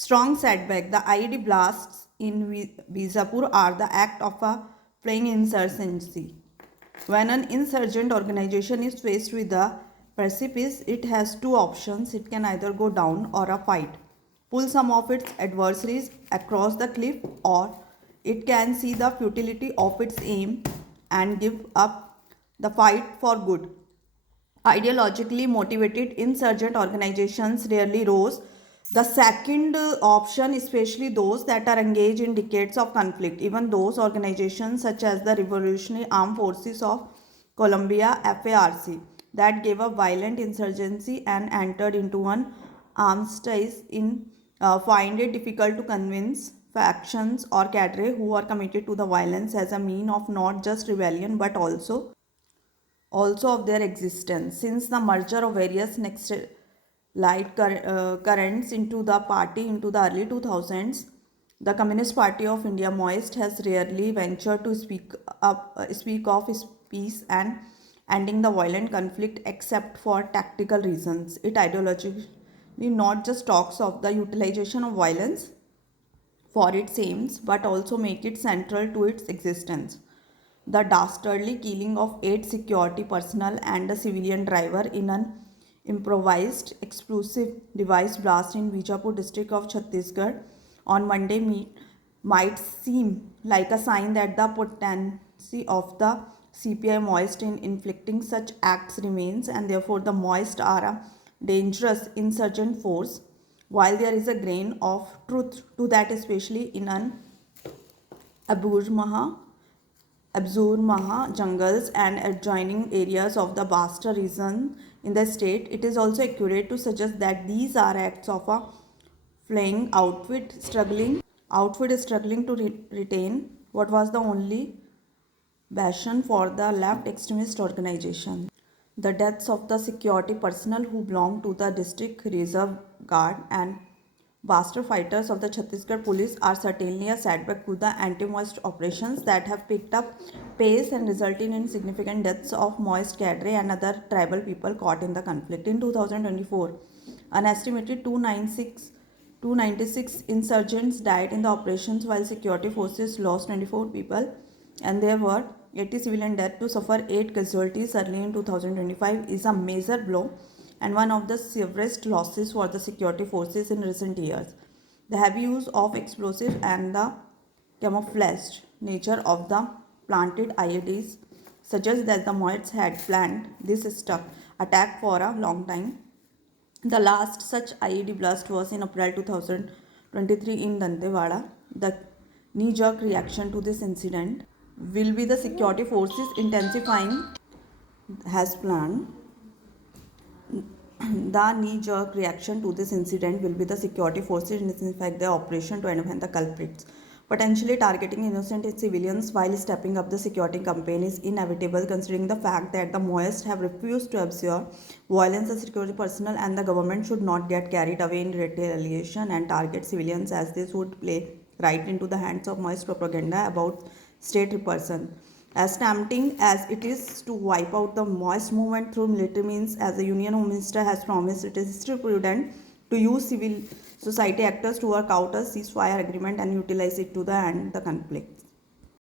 Strong setback. The IED blasts in Bijapur are the act of a fleeing insurgency. When an insurgent organization is faced with a precipice, it has two options. It can either go down or a fight, pull some of its adversaries across the cliff, or it can see the futility of its aim and give up the fight for good. Ideologically motivated insurgent organizations rarely rose. The second option, especially those that are engaged in decades of conflict, even those organizations such as the Revolutionary Armed Forces of Colombia (FARC) that gave up violent insurgency and entered into an armistice find it difficult to convince factions or cadre who are committed to the violence as a mean of not just rebellion but also of their existence. Since the merger of various next light currents into the party into the early 2000s, the Communist Party of India (Maoist) has rarely ventured to speak of its peace and ending the violent conflict except for tactical reasons. It ideologically not just talks of the utilization of violence for its aims but also make it central to its existence. The dastardly killing of 8 security personnel and a civilian driver in an improvised explosive device blast in Bijapur district of Chhattisgarh on Monday might seem like a sign that the potency of the CPI Maoist in inflicting such acts remains, and therefore the Maoist are a dangerous insurgent force. While there is a grain of truth to that, especially in an Aburmaha jungles and adjoining areas of the Basta region in the state, it is also accurate to suggest that these are acts of a fleeing outfit struggling to retain what was the only bastion for the left extremist organization. The deaths of the security personnel who belonged to the district reserve guard and Bastard fighters of the Chhattisgarh police are certainly a setback to the anti-Maoist operations that have picked up pace and resulted in significant deaths of Maoist cadre and other tribal people caught in the conflict. In 2024, an estimated 296 insurgents died in the operations while security forces lost 24 people, and there were 80 civilian deaths. To suffer 8 casualties early in 2025 is a major blow and one of the severest losses for the security forces in recent years. The heavy use of explosives and the camouflaged nature of the planted IEDs suggests that the Maoists had planned this attack for a long time. The last such IED blast was in April 2023 in Dantewada. The knee-jerk reaction to this incident will be the security forces intensifying has planned. The knee-jerk reaction to this incident will be the security forces intensifying their operation to identify the culprits. Potentially targeting innocent civilians while stepping up the security campaign is inevitable considering the fact that the Maoists have refused to absorb violence. The security personnel and the government should not get carried away in retaliation and target civilians, as this would play right into the hands of Maoist propaganda about state repression. As tempting as it is to wipe out the Maoist movement through military means, as the Union Home Minister has promised, it is still prudent to use civil society actors to work out a ceasefire agreement and utilize it to end the conflict.